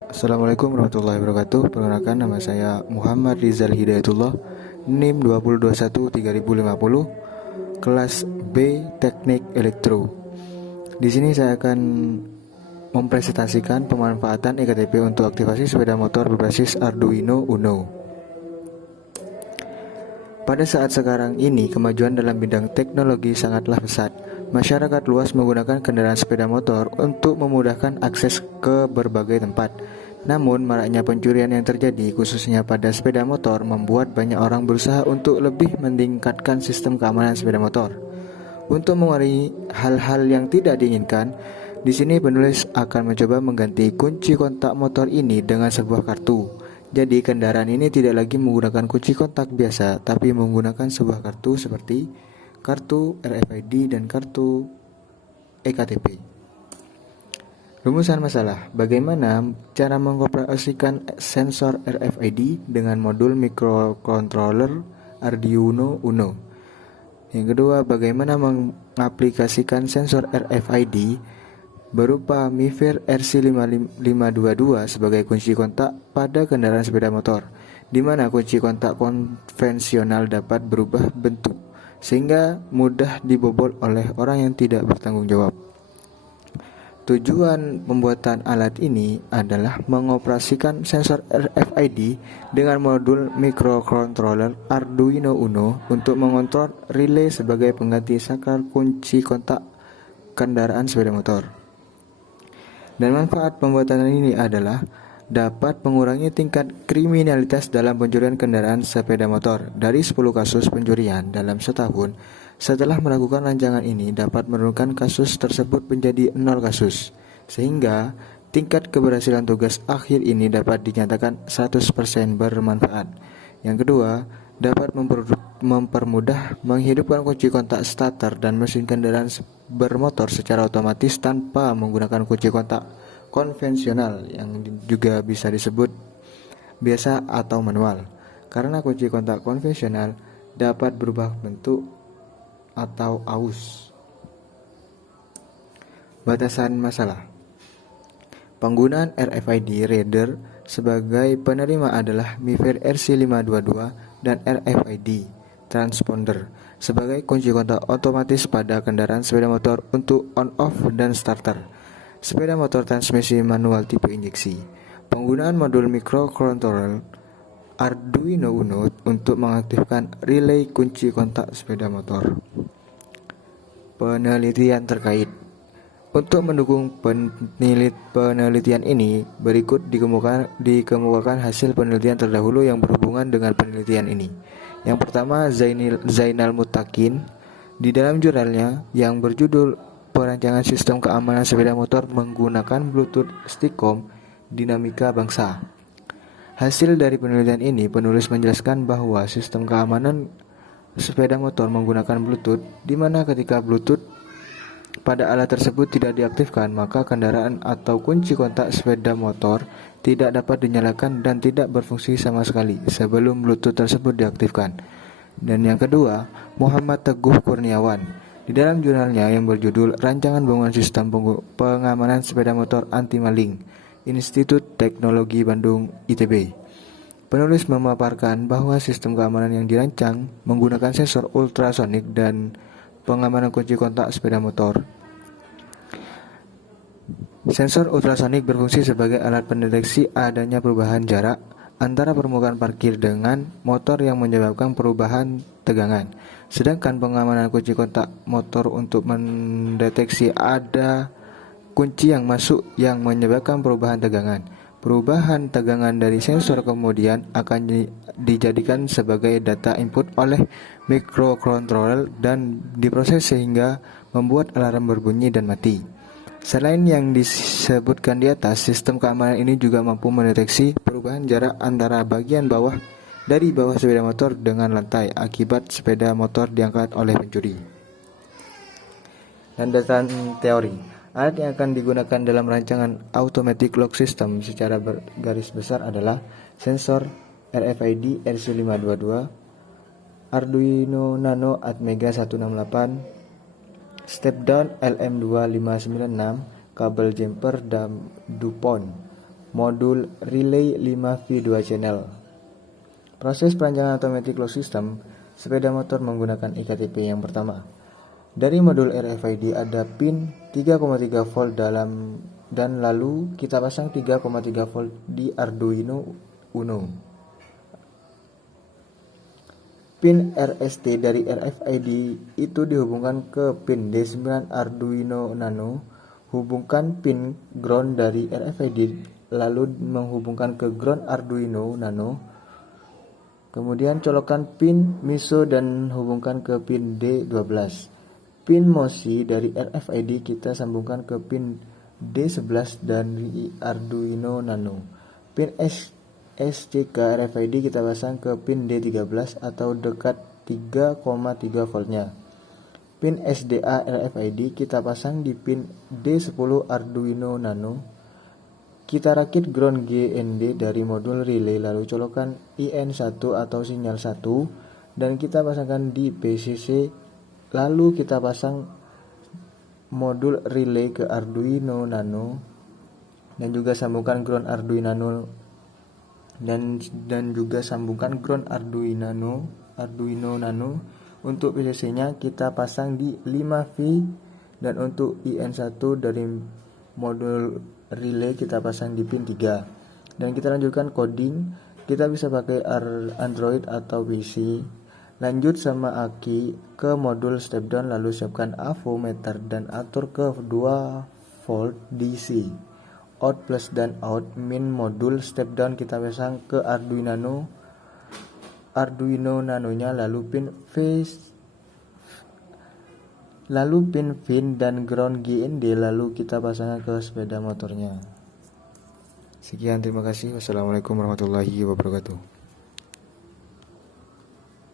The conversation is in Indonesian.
Assalamualaikum warahmatullahi wabarakatuh. Perkenalkan, nama saya Muhammad Rizal Hidayatullah, NIM 2021-3050, kelas B Teknik Elektro. Di sini saya akan mempresentasikan pemanfaatan eKTP untuk aktivasi sepeda motor berbasis Arduino Uno. Pada saat sekarang ini, kemajuan dalam bidang teknologi sangatlah pesat. Masyarakat luas menggunakan kendaraan sepeda motor untuk memudahkan akses ke berbagai tempat. Namun, maraknya pencurian yang terjadi, khususnya pada sepeda motor, membuat banyak orang berusaha untuk lebih meningkatkan sistem keamanan sepeda motor. Untuk mengurangi hal-hal yang tidak diinginkan, di sini penulis akan mencoba mengganti kunci kontak motor ini dengan sebuah kartu. Jadi kendaraan ini tidak lagi menggunakan kunci kontak biasa, tapi menggunakan sebuah kartu seperti kartu RFID dan kartu eKTP. Rumusan masalah: bagaimana cara mengoperasikan sensor RFID dengan modul microcontroller Arduino Uno. Yang kedua, bagaimana mengaplikasikan sensor RFID berupa MIFIR RC5522 sebagai kunci kontak pada kendaraan sepeda motor, di mana kunci kontak konvensional dapat berubah bentuk sehingga mudah dibobol oleh orang yang tidak bertanggung jawab. Tujuan pembuatan alat ini adalah mengoperasikan sensor RFID dengan modul microcontroller Arduino Uno untuk mengontrol relay sebagai pengganti saklar kunci kontak kendaraan sepeda motor. Dan manfaat pembuatan ini adalah dapat mengurangi tingkat kriminalitas dalam pencurian kendaraan sepeda motor dari 10 kasus pencurian dalam setahun. Setelah melakukan rancangan ini dapat menurunkan kasus tersebut menjadi 0 kasus, sehingga tingkat keberhasilan tugas akhir ini dapat dinyatakan 100% bermanfaat. Yang kedua, dapat mempermudah menghidupkan kunci kontak starter dan mesin kendaraan bermotor secara otomatis tanpa menggunakan kunci kontak konvensional yang juga bisa disebut biasa atau manual. Karena kunci kontak konvensional dapat berubah bentuk atau aus. Batasan masalah: penggunaan RFID reader sebagai penerima adalah MIFIR RC522 dan RFID transponder sebagai kunci kontak otomatis pada kendaraan sepeda motor untuk on-off dan starter. Sepeda motor transmisi manual tipe injeksi. Penggunaan modul microcontroller Arduino Uno untuk mengaktifkan relay kunci kontak sepeda motor. Penelitian terkait. Untuk mendukung penelitian ini, berikut dikemukakan hasil penelitian terdahulu yang berhubungan dengan penelitian ini. Yang pertama, Zainal Mutakin di dalam jurnalnya yang berjudul Perancangan Sistem Keamanan Sepeda Motor Menggunakan Bluetooth Stickcom Dinamika Bangsa. Hasil dari penelitian ini, penulis menjelaskan bahwa sistem keamanan sepeda motor menggunakan Bluetooth, di mana ketika Bluetooth pada alat tersebut tidak diaktifkan, maka kendaraan atau kunci kontak sepeda motor tidak dapat dinyalakan dan tidak berfungsi sama sekali sebelum Bluetooth tersebut diaktifkan. Dan yang kedua, Muhammad Teguh Kurniawan di dalam jurnalnya yang berjudul Rancangan Bangunan Sistem Pengamanan Sepeda Motor Anti Maling, Institut Teknologi Bandung ITB. Penulis memaparkan bahwa sistem keamanan yang dirancang menggunakan sensor ultrasonik dan pengamanan kunci kontak sepeda motor. Sensor ultrasonik berfungsi sebagai alat pendeteksi adanya perubahan jarak antara permukaan parkir dengan motor yang menyebabkan perubahan tegangan. Sedangkan pengamanan kunci kontak motor untuk mendeteksi ada kunci yang masuk yang menyebabkan perubahan tegangan. Perubahan tegangan dari sensor kemudian akan dijadikan sebagai data input oleh microcontroller dan diproses sehingga membuat alarm berbunyi dan mati. Selain yang disebutkan di atas, sistem keamanan ini juga mampu mendeteksi perubahan jarak antara bagian bawah dari bawah sepeda motor dengan lantai akibat sepeda motor diangkat oleh pencuri. Landasan teori: alat yang akan digunakan dalam rancangan Automatic Lock System secara garis besar adalah sensor RFID RC522, Arduino Nano Atmega 168, Step Down LM2596, kabel jumper dan DuPont, modul relay 5V2 channel. Proses perancangan automatic closed system sepeda motor menggunakan iktp yang pertama. Dari modul RFID ada pin 3,3 volt dan lalu kita pasang 3,3 volt di Arduino Uno. Pin RST dari RFID itu dihubungkan ke pin D9 Arduino Nano. Hubungkan pin ground dari RFID lalu menghubungkan ke ground Arduino Nano. Kemudian colokkan pin MISO dan hubungkan ke pin D12. Pin MOSI dari RFID kita sambungkan ke pin D11 dari Arduino Nano. Pin SCK RFID kita pasang ke pin D13 atau dekat 3,3 voltnya. Pin SDA RFID kita pasang di pin D10 Arduino Nano. Kita rakit ground GND dari modul relay lalu colokkan IN1 atau sinyal 1 dan kita pasangkan di PCC. Lalu kita pasang modul relay ke Arduino Nano dan juga sambungkan ground Arduino Nano dan juga sambungkan ground Arduino Nano. Untuk PCC-nya kita pasang di 5V dan untuk IN1 dari modul relay kita pasang di pin 3. Dan kita lanjutkan coding. Kita bisa pakai Android atau PC. Lanjut sama aki ke modul step down lalu siapkan AVO meter dan atur ke 2 volt DC. Out plus dan out min modul step down kita pasang ke Arduino Nano-nya lalu pin VIN dan ground GND lalu kita pasangkan ke sepeda motornya. Sekian, terima kasih. Wassalamualaikum warahmatullahi wabarakatuh.